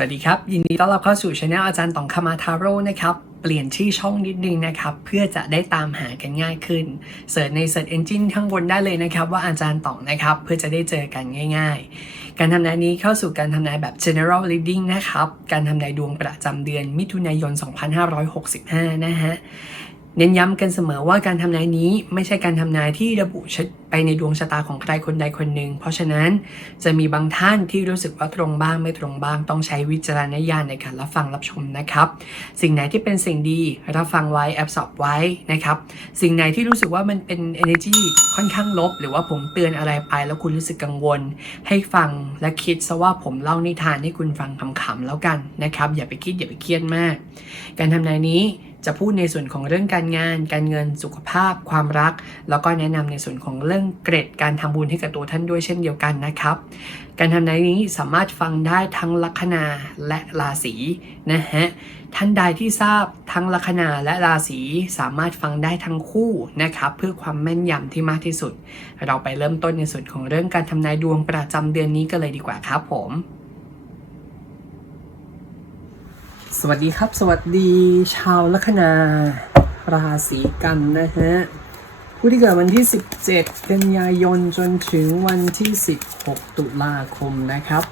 วัสดีครับ ยินดีต้อนรับเข้าสู่ช anel อาจารย์ตองคามาทาโร่นะครับ เปลี่ยนชื่อช่องนิดนึงนะครับ เพื่อจะได้ตามหากันง่ายขึ้นเสิร์ชใน Search Engine ข้างบนได้เลยนะครับ ว่าอาจารย์ตองนะครับ เพื่อจะได้เจอกันง่าย ๆ การทำนายนี้เข้าสู่การทำนายแบบ general reading นะครับ การทำนายดวงประจำเดือนมิถุนายน 2565 นะฮะ เน้นย้ำกันเสมอว่าการทำนายนี้ไม่ใช่การทำนายที่ระบุไปในดวงชะตาของใครคนใดคนหนึ่ง เพราะฉะนั้นจะมีบางท่านที่รู้สึกว่าตรงบ้างไม่ตรงบ้าง ต้องใช้วิจารณญาณในการรับฟังรับชมนะครับ สิ่งไหนที่เป็นสิ่งดีรับฟังไว้แอบสอบไว้นะครับ สิ่งไหนที่รู้สึกว่ามันเป็น energy ค่อนข้างลบ หรือว่าผมเตือนอะไรไป แล้วคุณรู้สึกกังวล ให้ฟังและคิดซะว่าผมเล่านิทานให้คุณฟังขำๆแล้วกันนะครับ อย่าไปคิดอย่าไปเครียดมาก การทำนายนี้ จะพูดในส่วนของเรื่องการงาน การเงินสุขภาพ ความรัก แล้วก็แนะนำในส่วนของเรื่องเกรดการทำบุญให้กับตัวท่านด้วยเช่นเดียวกันนะครับ การทำนายนี้สามารถฟังได้ทั้งลัคนาและราศีนะฮะท่านใดที่ทราบทั้งลัคนาและราศีสามารถฟังได้ทั้งคู่นะครับเพื่อความแม่นยำที่มากที่สุด เราไปเริ่มต้นในส่วนของเรื่องการทำนายดวงประจำเดือนนี้กันเลยดีกว่าครับผม สวัสดีครับ สวัสดีชาวลัคนาราศีกันนะฮะ ผู้ที่เกิดวันที่ 17 กันยายนจนถึงวันที่ 16 ตุลาคมนะครับ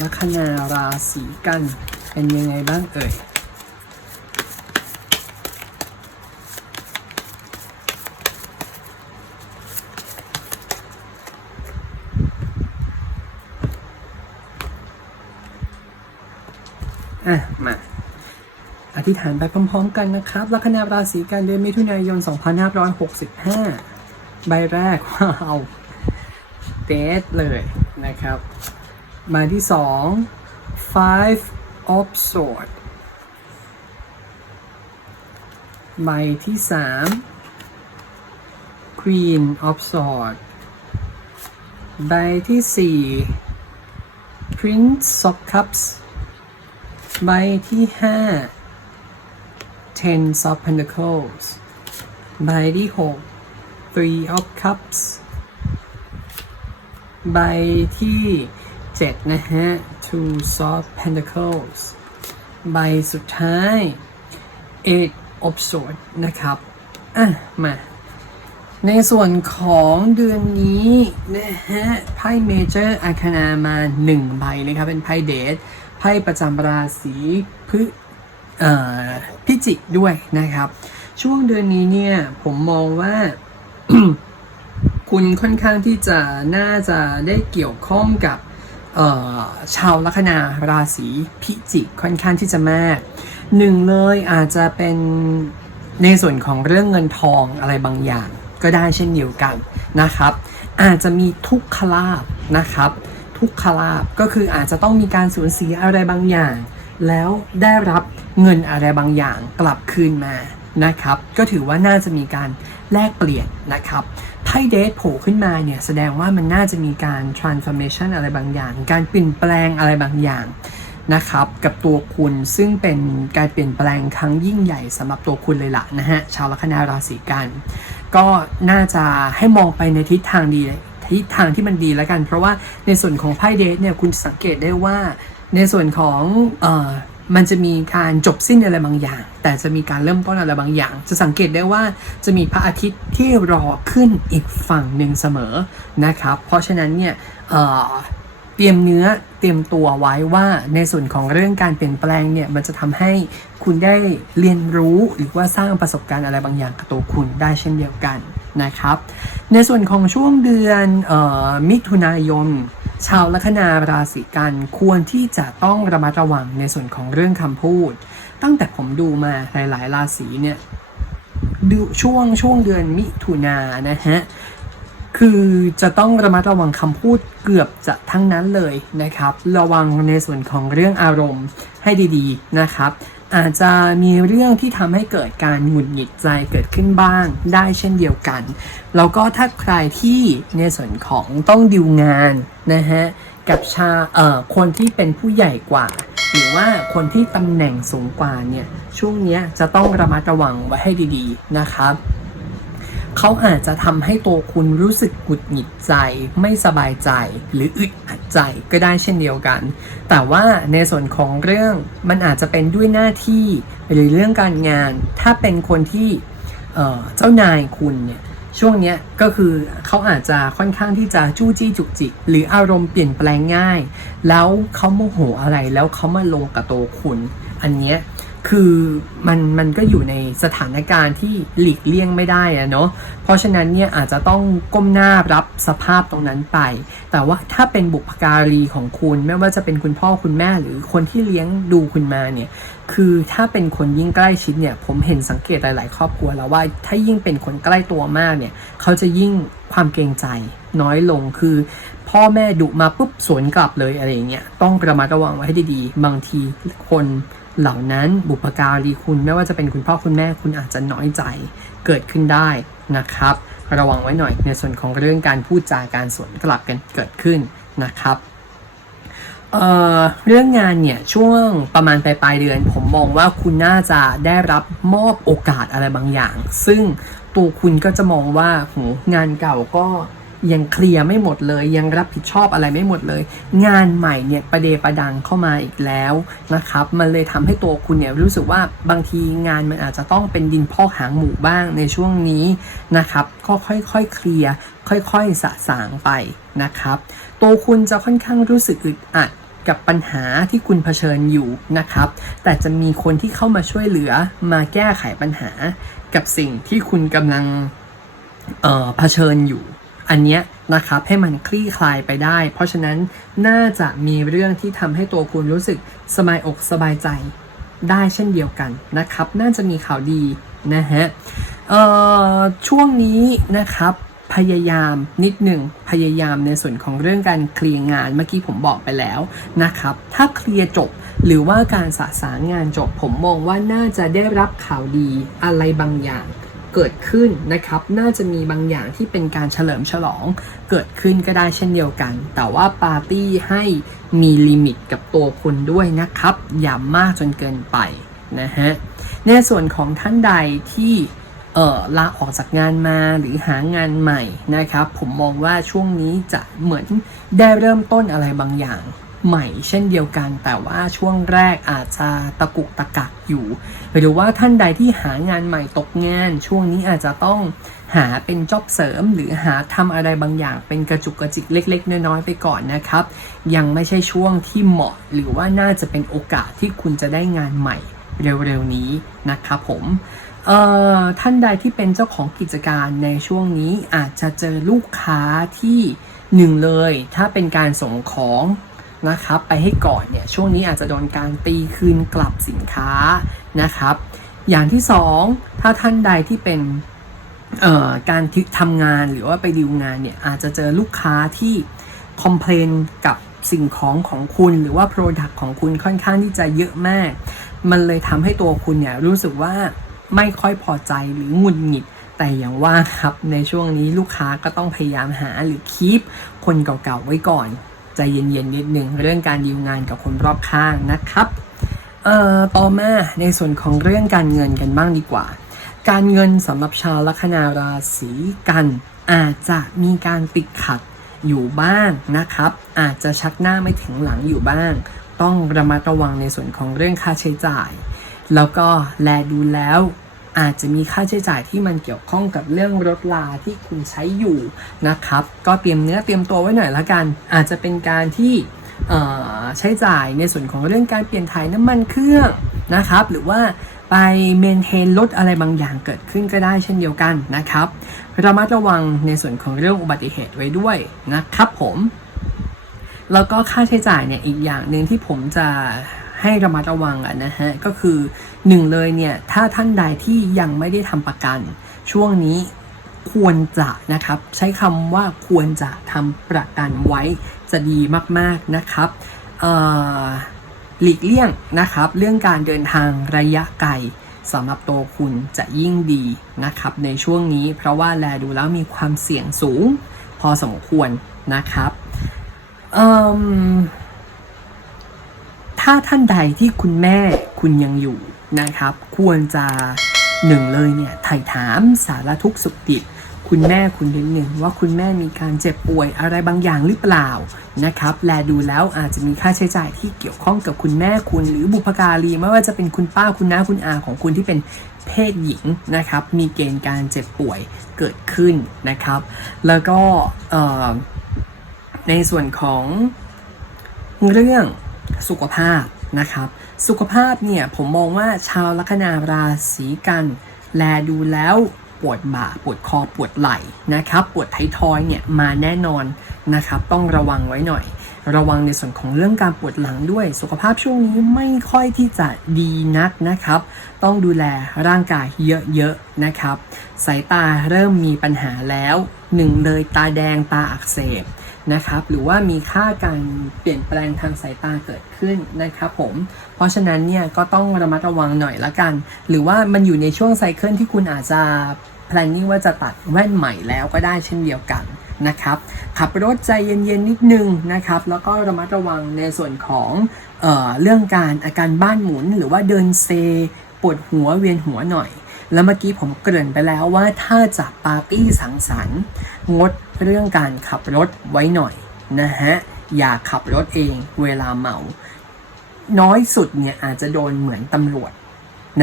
ลัคนาราศีกันเป็นยังไงบ้างเอ่ย อะมาอธิษฐานไปพร้อม ๆ กันนะครับ ลัคนาราศีกันเดือนมิถุนายน 2565 ใบแรกว้าวเดทเลยนะครับใบที่สอง five of swords ใบที่สาม queen of swords ใบที่สี่ prince of cups ใบที่ห้า ten of pentacles ใบที่หก three of cups ใบที่เจ็ดนะฮะ two of pentacles ใบสุดท้าย eight of swords นะครับ อะ มา ในส่วนของเดือนนี้นะฮะ ไพ่เมเจอร์อาคานามาหนึ่งใบนะครับ เป็นไพ่เดท ไพ่ประจำราศีพฤพิจิกด้วยนะครับ ช่วงเดือนนี้เนี่ยผมมองว่าคุณค่อนข้างที่จะน่าจะได้เกี่ยวข้องกับชาวลัคนาราศีพิจิกค่อนข้างที่จะมากหนึ่งเลยอาจจะเป็นในส่วนของเรื่องเงินทองอะไรบางอย่างก็ได้เช่นเดียวกันนะครับ อาจจะมีทุกขลาบนะครับ ทุกขลาบก็คืออาจจะต้องมีการสูญเสียอะไรบางอย่าง แล้วได้รับเงินอะไรบางอย่างกลับคืนมานะครับ ก็ถือว่าน่าจะมีการแลกเปลี่ยนนะครับไพ่เดทโผล่ขึ้นมาเนี่ยแสดงว่ามันน่าจะมีการ transformation อะไรบางอย่าง การเปลี่ยนแปลงอะไรบางอย่างนะครับกับตัวคุณซึ่งเป็นการเปลี่ยนแปลงครั้งยิ่งใหญ่สำหรับตัวคุณเลยล่ะนะฮะชาวลัคนาราศีกัน ก็น่าจะให้มองไปในทิศทางดี ทิศทางที่มันดีแล้วกัน เพราะว่าในส่วนของไพ่เดทเนี่ยคุณสังเกตได้ว่าในส่วนของเอ่อมันจะมีการจบสิ้นอะไรบางอย่าง แต่จะมีการเริ่มต้นอะไรบางอย่าง จะสังเกตได้ว่าจะมีพระอาทิตย์ที่รอขึ้นอีกฝั่งหนึ่งเสมอนะครับ เพราะฉะนั้นเนี่ยเอ่อเตรียมเนื้อเตรียมตัวไว้ว่าในส่วนของเรื่องการเปลี่ยนแปลงเนี่ยมันจะทำให้คุณได้เรียนรู้หรือว่าสร้างประสบการณ์อะไรบางอย่างกับตัวคุณได้เช่นเดียวกัน นะครับ ในส่วนของช่วงเดือนออมิถุนายนชาวลัคนาราศีกันควรที่จะต้องระมัดระวังในส่วนของเรื่องคำพูด ตั้งแต่ผมดูมาหลาย ๆ ราศีเนี่ยดูช่วงช่วงเดือนมิถุนานะฮะคือจะต้องระมัดระวังคำพูดเกือบจะทั้งนั้นเลยนะครับ ระวังในส่วนของเรื่องอารมณ์ให้ดีๆนะครับ อาจจะมีเรื่องที่ทำให้เกิดการหงุดหงิดใจเกิดขึ้นบ้างได้เช่นเดียวกัน แล้วก็ถ้าใครที่ในส่วนของต้องดิวงานนะฮะกับชาเอ่อคนที่เป็นผู้ใหญ่กว่า หรือว่าคนที่ตำแหน่งสูงกว่าเนี่ยช่วงนี้จะต้องระมัดระวังไว้ให้ดีๆนะครับ เขาอาจจะทำให้ตัวคุณรู้สึกหงุดหงิดใจ ไม่สบายใจ หรืออึดอัดใจก็ได้เช่นเดียวกัน แต่ว่าในส่วนของเรื่องมันอาจจะเป็นด้วยหน้าที่หรือเรื่องการงาน ถ้าเป็นคนที่เจ้านายคุณเนี่ยช่วงนี้ก็คือเขาอาจจะค่อนข้างที่จะจู้จี้จุกจิก หรืออารมณ์เปลี่ยนแปลงง่าย แล้วเขาโมโหอะไรแล้วเขามาลงกับตัวคุณ อันเนี้ย คือมันมันก็อยู่ในสถานการณ์ที่หลีกเลี่ยงไม่ได้อะเนาะ เพราะฉะนั้นเนี่ยอาจจะต้องก้มหน้ารับสภาพตรงนั้นไป แต่ว่าถ้าเป็นบุพการีของคุณไม่ว่าจะเป็นคุณพ่อคุณแม่หรือคนที่เลี้ยงดูคุณมาเนี่ย คือถ้าเป็นคนยิ่งใกล้ชิดเนี่ย ผมเห็นสังเกตหลาย ๆ ครอบครัวแล้วว่าถ้ายิ่งเป็นคนใกล้ตัวมากเนี่ย เขาจะยิ่งความเกรงใจน้อยลงคือ พ่อแม่ดุมาปุ๊บสวนกลับเลยอะไรเงี้ยต้องระมัดระวังไว้ให้ดีๆ บางทีคนเหล่านั้นบุพการีคุณไม่ว่าจะเป็นคุณพ่อคุณแม่คุณอาจจะน้อยใจเกิดขึ้นได้นะครับ ระวังไว้หน่อยในส่วนของเรื่องการพูดจาการสวนกลับกันเกิดขึ้นนะครับ เอ่อเรื่องงานเนี่ยช่วงประมาณปลายปลายเดือน ผมมองว่าคุณน่าจะได้รับมอบโอกาสอะไรบางอย่าง ซึ่งตัวคุณก็จะมองว่าโหงานเก่าก็ยังเคลียร์ไม่หมดเลย ยังรับผิดชอบอะไรไม่หมดเลย งานใหม่เนี่ยประเดประดังเข้ามาอีกแล้วนะครับ มันเลยทำให้ตัวคุณเนี่ยรู้สึกว่าบางทีงานมันอาจจะต้องเป็นดินพอกหางหมูบ้างในช่วงนี้นะครับก็ค่อยๆเคลียร์ค่อยๆสะสางไปนะครับ ตัวคุณจะค่อนข้างรู้สึกอึดอัด กับปัญหาที่คุณเผชิญอยู่นะครับ แต่จะมีคนที่เข้ามาช่วยเหลือมาแก้ไขปัญหา กับสิ่งที่คุณกำลังเเผชิญอยู่ อันเนี้ยนะครับให้มันคลี่คลายไปได้ เพราะฉะนั้นน่าจะมีเรื่องที่ทำให้ตัวคุณรู้สึกสบายอกสบายใจได้เช่นเดียวกันนะครับ น่าจะมีข่าวดีนะฮะช่วงนี้นะครับ พยายามนิดหนึ่งพยายามในส่วนของเรื่องการเคลียร์งานเมื่อกี้ผมบอกไปแล้วนะครับ ถ้าเคลียร์จบหรือว่าการสะสารงานจบผมมองว่าน่าจะได้รับข่าวดีอะไรบางอย่างเกิดขึ้นนะครับ น่าจะมีบางอย่างที่เป็นการเฉลิมฉลองเกิดขึ้นก็ได้เช่นเดียวกัน แต่ว่าปาร์ตี้ให้มีลิมิตกับตัวคุณด้วยนะครับ อย่ามากจนเกินไปนะฮะ ในส่วนของท่านใดที่ เออลาออกจากงานมาหรือหางานใหม่นะครับ ผมมองว่าช่วงนี้จะเหมือนได้เริ่มต้นอะไรบางอย่างใหม่เช่นเดียวกัน แต่ว่าช่วงแรกอาจจะตะกุกตะกักอยู่ หรือว่าท่านใดที่หางานใหม่ตกงาน ช่วงนี้อาจจะต้องหาเป็นจ็อบเสริม หรือหาทำอะไรบางอย่าง เป็นกระจุกกระจิกเล็ก ๆ น้อยๆไปก่อนนะครับ ยังไม่ใช่ช่วงที่เหมาะ หรือว่าน่าจะเป็นโอกาสที่คุณจะได้งานใหม่เร็วๆนี้นะครับผม ท่านใดที่เป็นเจ้าของกิจการในช่วงนี้อาจจะเจอลูกค้าที่หนึ่งเลย ถ้าเป็นการส่งของนะครับไปให้ก่อนเนี่ยช่วงนี้อาจจะโดนการตีคืนกลับสินค้านะครับ อย่างที่สองถ้าท่านใดที่เป็นการที่ทำงานหรือว่าไปดีลงานเนี่ยอาจจะเจอลูกค้าที่คอมเพลนกับสิ่งของของคุณหรือว่า Product ของคุณค่อนข้างที่จะเยอะมาก มันเลยทำให้ตัวคุณเนี่ยรู้สึกว่า ไม่ค่อยพอใจหรือหงุดหงิด แต่อย่างว่าครับในช่วงนี้ลูกค้าก็ต้องพยายามหาหรือคีปคนเก่าๆไว้ก่อนใจเย็นๆนิดนึงเรื่องการดีลงานกับคนรอบข้างนะครับเอ่อต่อมาในส่วนของเรื่องการเงินกันบ้างดีกว่า การเงินสำหรับชาวลัคนาราศีกัน อาจจะมีการติดขัดอยู่บ้างนะครับ อาจจะชักหน้าไม่ถึงหลังอยู่บ้าง ต้องระมัดระวังในส่วนของเรื่องค่าใช้จ่าย แล้วก็แลดูแล้ว อาจจะมีค่าใช้จ่ายที่มันเกี่ยวข้องกับเรื่องรถลาที่คุณใช้อยู่นะครับ ก็เตรียมเนื้อเตรียมตัวไว้หน่อยละกัน อาจจะเป็นการที่ใช้จ่ายในส่วนของเรื่องการเปลี่ยนถ่ายน้ำมันเครื่องนะครับ หรือว่าไปเมนเทนรถอะไรบางอย่างเกิดขึ้นก็ได้เช่นเดียวกันนะครับระมัดระวังในส่วนของเรื่องอุบัติเหตุไว้ด้วยนะครับผม แล้วก็ค่าใช้จ่ายเนี่ยอีกอย่างหนึ่งที่ผมจะ ให้ระมัดระวังอะนะฮะก็คือหนึ่งเลยเนี่ยถ้าท่านใดที่ยังไม่ได้ทำประกัน ช่วงนี้ควรจะนะครับ ใช้คำว่าควรจะทำประกันไว้จะดีมากๆนะครับหลีกเลี่ยงนะครับ เรื่องการเดินทางระยะไกลสำหรับตัวคุณจะยิ่งดีนะครับ ในช่วงนี้เพราะว่าแลดูแล้วมีความเสี่ยงสูง พอสมควรนะครับเอิ่ม ถ้าท่านใดที่คุณแม่คุณยังอยู่นะครับ ควรจะหนึ่งเลยเนี่ยไถ่ถามสารทุกสุขดิบคุณแม่คุณนิดหนึ่งว่าคุณแม่มีการเจ็บป่วยอะไรบางอย่างหรือเปล่านะครับ แลดูแล้วอาจจะมีค่าใช้จ่ายที่เกี่ยวข้องกับคุณแม่คุณหรือบุพการีไม่ว่าจะเป็นคุณป้าคุณน้าคุณอาของคุณที่เป็นเพศหญิงนะครับ มีเกณฑ์การเจ็บป่วยเกิดขึ้นนะครับ แล้วก็ในส่วนของเรื่อง สุขภาพนะครับ สุขภาพเนี่ยผมมองว่าชาวลัคนาราศีกัน แลดูแล้วปวดบ่าปวดคอปวดไหล่นะครับ ปวดไททอยเนี่ยมาแน่นอนนะครับ ต้องระวังไว้หน่อย ระวังในส่วนของเรื่องการปวดหลังด้วย สุขภาพช่วงนี้ไม่ค่อยที่จะดีนักนะครับ ต้องดูแลร่างกายเยอะๆนะครับ สายตาเริ่มมีปัญหาแล้วหนึ่งเลยตาแดงตาอักเสบ นะครับหรือว่ามีค่าการเปลี่ยนแปลงทางสายตาเกิดขึ้นนะครับผม เพราะฉะนั้นเนี่ยก็ต้องระมัดระวังหน่อยละกัน หรือว่ามันอยู่ในช่วงไซเคิลที่คุณอาจจะ planning ว่าจะตัดแว่นใหม่แล้วก็ได้เช่นเดียวกันนะครับขับรถใจเย็นๆนิดนึงนะครับแล้วก็ระมัดระวังในส่วนของเออเรื่องการอาการบ้านหมุน หรือว่าเดินเซปวดหัวเวียนหัวหน่อย แล้วเมื่อกี้ผมเกริ่นไปแล้วว่าถ้าจะปาร์ตี้สังสรรค์งด เรื่องการขับรถไว้หน่อยนะฮะ อย่าขับรถเองเวลาเมา น้อยสุดเนี่ยอาจจะโดนเหมือนตำรวจ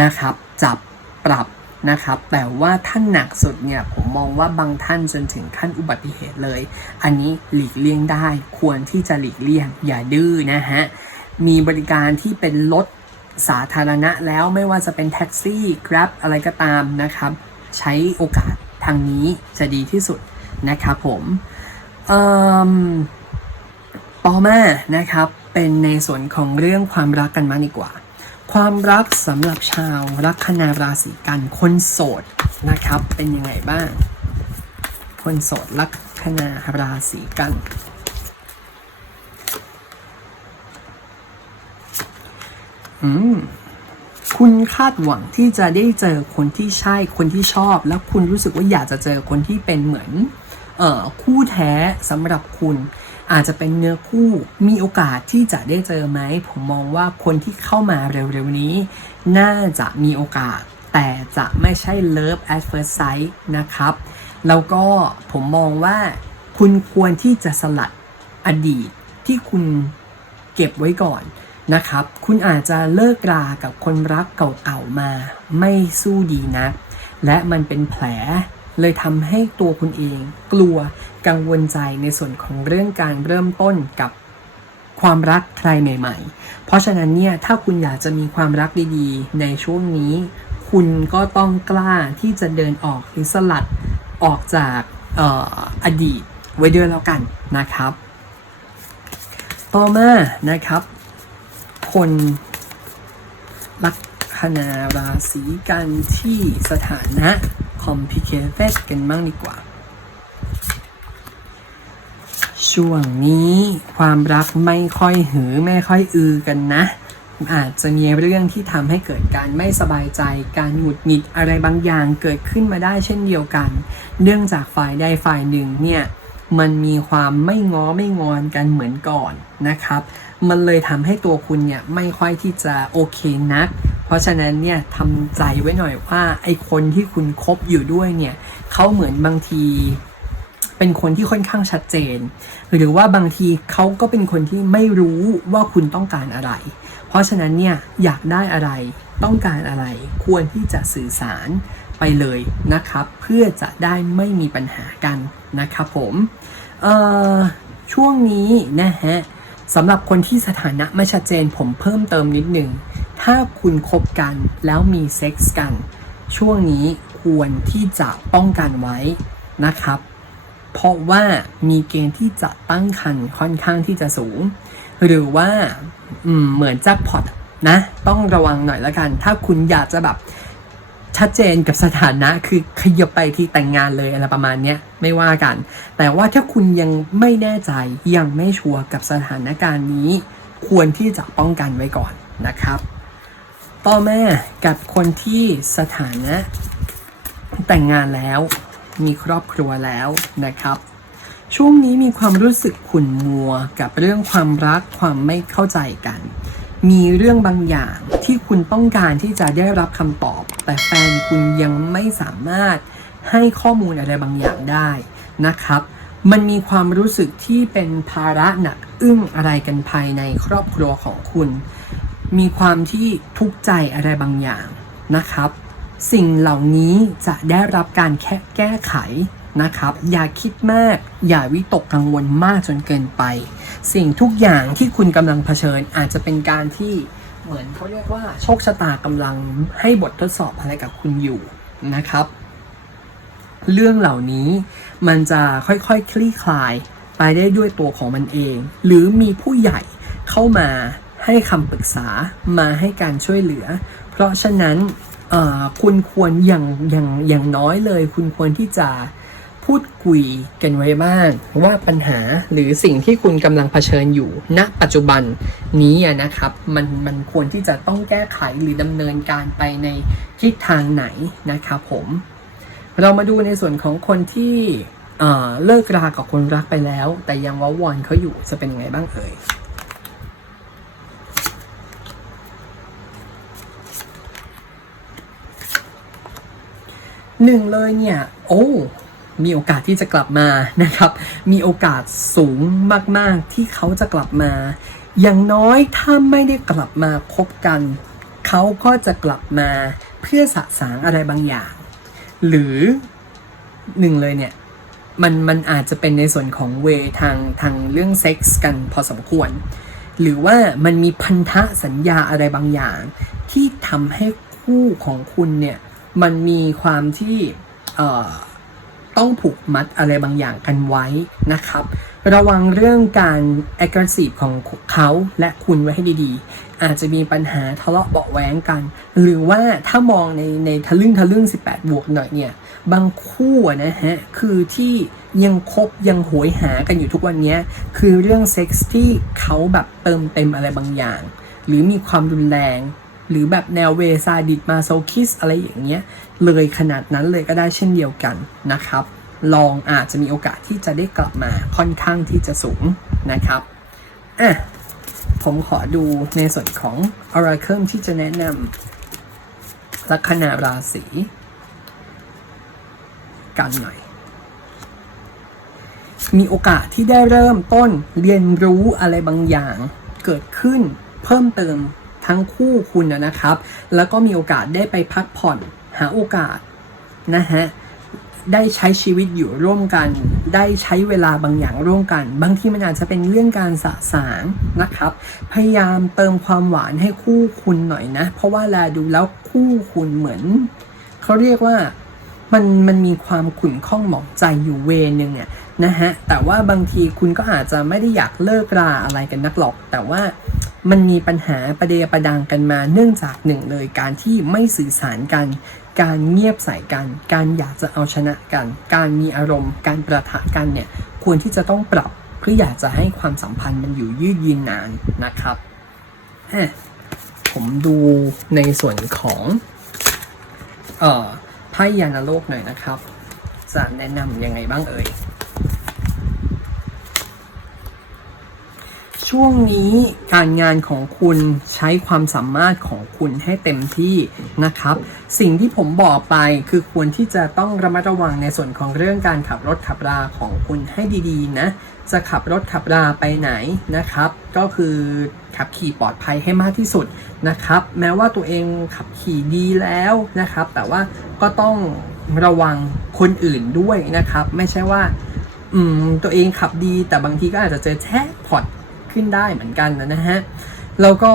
นะครับ จับปรับนะครับ แต่ว่าท่านหนักสุดเนี่ยผมมองว่าบางท่านจนถึงขั้นอุบัติเหตุเลย อันนี้หลีกเลี่ยงได้ควรที่จะหลีกเลี่ยง อย่าดื้อนะฮะ มีบริการที่เป็นรถสาธารณะแล้วไม่ว่าจะเป็นแท็กซี่ Grab อะไรก็ตามนะครับ ใช้โอกาสทางนี้จะดีที่สุด นะครับผมต่อมานะครับเป็นในส่วนของเรื่องความรักกันมากดีกว่า ความรักสำหรับชาวลัคนาราศีกันคนโสดนะครับเป็นยังไงบ้าง คนโสดลัคนาราศีกันอืม คุณคาดหวังที่จะได้เจอคนที่ใช่คนที่ชอบ แล้วคุณรู้สึกว่าอยากจะเจอคนที่เป็นเหมือนเอ่อคู่แท้สำหรับคุณ อาจจะเป็นเนื้อคู่มีโอกาสที่จะได้เจอไหม ผมมองว่าคนที่เข้ามาเร็วๆนี้ น่าจะมีโอกาส แต่จะไม่ใช่ love at first sight นะครับ แล้วก็ผมมองว่าคุณควรที่จะสลัดอดีตที่คุณเก็บไว้ก่อน นะครับ คุณอาจจะเลิกรากับคนรักเก่าๆมา ไม่สู้ดีนะและมันเป็นแผลเลยทำให้ตัวคุณเอง กลัวกังวลใจในส่วนของเรื่องการเริ่มต้นกับความรักใครใหม่ ๆ เพราะฉะนั้นเนี่ยถ้าคุณอยากจะมีความรักดีๆ ในช่วงนี้ คุณก็ต้องกล้าที่จะเดินออกหรือสลัดออกจากอออดีตไว้ด้วยแล้วกันนะครับ ต่อมานะครับ คนลัคนาราศีกันที่สถานะ complicated กันบ้างดีกว่า ช่วงนี้ความรักไม่ค่อยหือไม่ค่อยอือกันนะ อาจจะมีเรื่องที่ทำให้เกิดการไม่สบายใจ การหงุดหงิดอะไรบางอย่างเกิดขึ้นมาได้เช่นเดียวกัน เนื่องจากฝ่ายใดฝ่ายหนึ่งเนี่ยมันมีความไม่ง้อไม่งอนกันเหมือนก่อนนะครับ มันเลยทำให้ตัวคุณเนี่ยไม่ค่อยที่จะโอเคนัก เพราะฉะนั้นเนี่ยทำใจไว้หน่อยว่าไอคนที่คุณคบอยู่ด้วยเนี่ยเขาเหมือนบางทีเป็นคนที่ค่อนข้างชัดเจน หรือว่าบางทีเขาก็เป็นคนที่ไม่รู้ว่าคุณต้องการอะไร เพราะฉะนั้นเนี่ยอยากได้อะไรต้องการอะไรควรที่จะสื่อสารไปเลยนะครับ เพื่อจะได้ไม่มีปัญหากันนะครับผมช่วงนี้นะฮะ สำหรับคนที่สถานะไม่ชัดเจนผมเพิ่มเติมนิดหนึ่ง ถ้าคุณคบกันแล้วมีเซ็กส์กัน ช่วงนี้ควรที่จะป้องกันไว้นะครับ เพราะว่ามีเกณฑ์ที่จะตั้งคันค่อนข้างที่จะสูง หรือว่าเหมือนแจ็คพอตนะ ต้องระวังหน่อยละกัน ถ้าคุณอยากจะแบบ ชัดเจนกับสถานะคือขยับไปที่แต่งงานเลยอะไรประมาณเนี้ยไม่ว่ากัน แต่ว่าถ้าคุณยังไม่แน่ใจยังไม่ชัวร์กับสถานการณ์นี้ ควรที่จะป้องกันไว้ก่อนนะครับ ต่อมากับคนที่สถานะแต่งงานแล้ว มีครอบครัวแล้วนะครับช่วงนี้มีความรู้สึกขุ่นมัวกับเรื่องความรักความไม่เข้าใจกัน มีเรื่องบางอย่างที่คุณต้องการที่จะได้รับคำตอบ แต่แฟนคุณยังไม่สามารถให้ข้อมูลอะไรบางอย่างได้นะครับ มันมีความรู้สึกที่เป็นภาระหนักอึ้งอะไรกันภายในครอบครัวของคุณ มีความที่ทุกข์ใจอะไรบางอย่างนะครับ สิ่งเหล่านี้จะได้รับการแค่แก้ไข นะครับ อย่าคิดมาก อย่าวิตกกังวลมากจนเกินไป สิ่งทุกอย่างที่คุณกำลังเผชิญอาจจะเป็นการที่เหมือนเขาเรียกว่าโชคชะตากำลังให้บททดสอบอะไรกับคุณอยู่นะครับ เรื่องเหล่านี้มันจะค่อยๆคคลี่คลายไปได้ด้วยตัวของมันเอง หรือมีผู้ใหญ่เข้ามาให้คำปรึกษามาให้การช่วยเหลือ เพราะฉะนั้นคุณควรอย่างอย่างอย่างน้อยเลย คุณควรที่จะ พูดคุยกันไว้บ้างว่าปัญหาหรือสิ่งที่คุณกำลังเผชิญอยู่ณปัจจุบันนี้นะครับ มันมันควรที่จะต้องแก้ไขหรือดำเนินการไปในทิศทางไหนนะครับผม เรามาดูในส่วนของคนที่เอ่อเลิกรากับคนรักไปแล้ว แต่ยังว้าวอนเขาอยู่จะเป็นยังไงบ้างเอ่ยหนึ่งเลยเนี่ย โอ้ มีโอกาสที่จะกลับมานะครับ มีโอกาสสูงมากๆที่เขาจะกลับมา อย่างน้อยถ้าไม่ได้กลับมาคบกัน เขาก็จะกลับมาเพื่อสะสางอะไรบางอย่าง หรือหนึ่งเลยเนี่ยมันมันอาจจะเป็นในส่วนของเวทางทางเรื่องเซ็กส์กันพอสมควร หรือว่ามันมีพันธสัญญาอะไรบางอย่าง ที่ทำให้คู่ของคุณเนี่ยมันมีความที่เอ่อ ต้องผูกมัดอะไรบางอย่างกันไว้นะครับ ระวังเรื่องการ aggressive ของเขาและคุณไว้ให้ดีๆ อาจจะมีปัญหาทะเลาะเบาะแว้งกัน หรือว่าถ้ามองในในทะลึ่งทะลึ่ง 18 บวกหน่อยเนี่ย บางคู่นะฮะ คือที่ยังคบยังโหยหากันอยู่ทุกวันนี้ คือเรื่องเซ็กส์ที่เขาแบบเติมเต็มอะไรบางอย่าง หรือมีความรุนแรง หรือแบบแนวเวซาดิสมาโซคิสอะไรอย่างเงี้ยเลยขนาดนั้นเลยก็ได้เช่นเดียวกันนะครับ ลองอาจจะมีโอกาสที่จะได้กลับมาค่อนข้างที่จะสูงนะครับอะผมขอดูในส่วนของ Oracle ที่จะแนะนำลัคนาราศีกันหน่อย มีโอกาสที่ได้เริ่มต้นเรียนรู้อะไรบางอย่างเกิดขึ้นเพิ่มเติม ทั้งคู่คุณนะครับ แล้วก็มีโอกาสได้ไปพักผ่อนหาโอกาสนะฮะได้ใช้ชีวิตอยู่ร่วมกัน ได้ใช้เวลาบางอย่างร่วมกัน บางทีมันอาจจะเป็นเรื่องการสะสางนะครับ พยายามเติมความหวานให้คู่คุณหน่อยนะ เพราะว่าแลดูแล้วคู่คุณเหมือนเขาเรียกว่ามันมันมีความขุ่นข้องหมองใจอยู่เวนึงอะนะฮะ แต่ว่าบางทีคุณก็อาจจะไม่ได้อยากเลิกราอะไรกันนักหรอก แต่ว่า มันมีปัญหาประเดประดังกันมา เนื่องจากหนึ่งเลยการที่ไม่สื่อสารกัน การเงียบใส่กัน การอยากจะเอาชนะกัน การมีอารมณ์ การประทะกันเนี่ยควรที่จะต้องปรับเพื่ออยากจะให้ความสัมพันธ์มันอยู่ยืดยืนนานนะครับผมดูในส่วนของไพ่ยานาโลกหน่อยนะครับ จะแนะนำยังไงบ้างเอ่ย ช่วงนี้การงานของคุณใช้ความสามารถของคุณให้เต็มที่นะครับ สิ่งที่ผมบอกไปคือควรที่จะต้องระมัดระวังในส่วนของเรื่องการขับรถขับราของคุณให้ดีๆ นะ จะขับรถขับราไปไหนนะครับ ก็คือขับขี่ปลอดภัยให้มากที่สุดนะครับ แม้ว่าตัวเองขับขี่ดีแล้วนะครับ แต่ว่าก็ต้องระวังคนอื่นด้วยนะครับ ไม่ใช่ว่าอืมตัวเองขับดีแต่บางทีก็อาจจะเจอแท็กพอต ขึ้นได้เหมือนกันนะฮะแล้วก็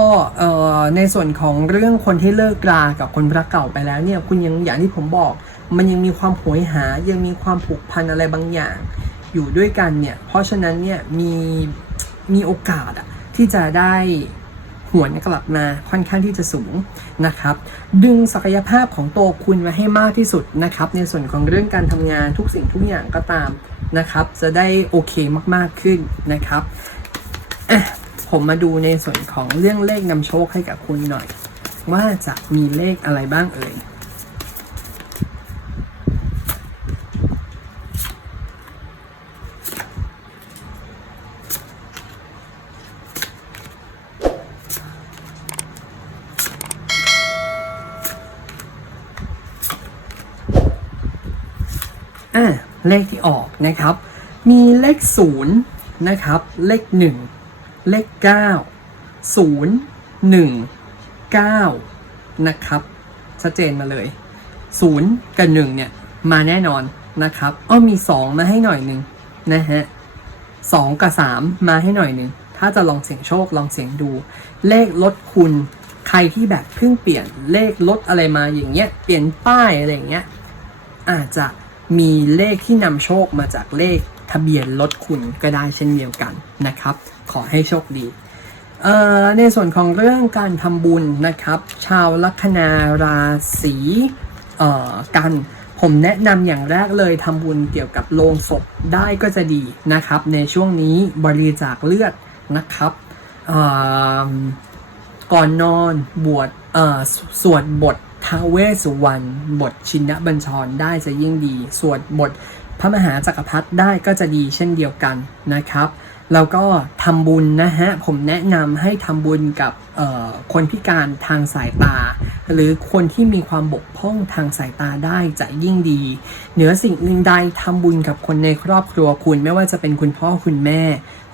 ในส่วนของเรื่องคนที่เลิกรากับคนรักเก่าไปแล้วเนี่ยคุณยังอย่างที่ผมบอก มันยังมีความโหยหายังมีความผูกพันอะไรบางอย่าง อยู่ด้วยกันเนี่ยเพราะฉะนั้นเนี่ยมีมีโอกาสอะที่จะได้หวนกลับมาค่อนข้างที่จะสูงนะครับ ดึงศักยภาพของตัวคุณไว้ให้มากที่สุดนะครับ ในส่วนของเรื่องการทำงานทุกสิ่งทุกอย่างก็ตามนะครับ จะได้โอเคมากๆขึ้นนะครับ ผมมาดูในส่วนของเรื่องเลขนำโชคให้กับคุณหน่อย ว่าจะมีเลขอะไรบ้างเอ่ยออะเลขที่ออกนะครับ มีเลขศูนย์นะครับ เลขหนึ่ง เลขเก้าศูนย์หนึ่งเก้านะครับ ชัดเจนมาเลยศูนย์กับหนึ่งเนี่ย มาแน่นอนนะครับอ้อมีสองมาให้หน่อยหนึ่งนะฮะสองกับสามมาให้หน่อยหนึ่งถ้าจะลองเสี่ยงโชคลองเสี่ยงดู เลขลดคุณใครที่แบบเพิ่งเปลี่ยนเลขลดอะไรมาอย่างเงี้ยเปลี่ยนป้ายอะไรอย่างเงี้ยอาจจะมีเลขที่นำโชคมาจากเลข ทะเบียนรถคุณก็ได้เช่นเดียวกันนะครับ ขอให้โชคดีในส่วนของเรื่องการทำบุญนะครับ ชาวลัคนาราศีกันผมแนะนำอย่างแรกเลยทำบุญเกี่ยวกับโลงศพได้ก็จะดีนะครับ ในช่วงนี้บริจาคเลือดนะครับก่อนนอนบวชสวดบทท้าเวสุวรรณบทชินบัญชรได้จะยิ่งดี สวดบท พระมหาจักรพรรดิได้ก็จะดีเช่นเดียวกันนะครับ แล้วก็ทำบุญนะฮะ ผมแนะนำให้ทำบุญกับคนพิการทางสายตา หรือคนที่มีความบกพร่องทางสายตาได้จะยิ่งดี เหนือสิ่งอื่นใดทำบุญกับคนในครอบครัวคุณไม่ว่าจะเป็นคุณพ่อคุณแม่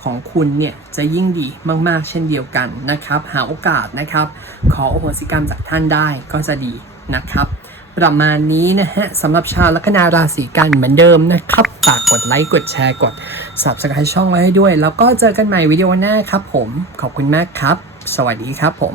ของคุณเนี่ยจะยิ่งดีมากๆ เช่นเดียวกันนะครับ หาโอกาสนะครับ ขอโอโหสิกรรมจากท่านได้ก็จะดีนะครับ ประมาณนี้นะฮะสำหรับชาวลัคนาราศีกันเหมือนเดิมนะครับฝากกดไลค์กดแชร์กด subscribe ช่องไว้ให้ด้วย แล้วก็เจอกันใหม่วิดีโอหน้าครับผมขอบคุณมากครับ สวัสดีครับผม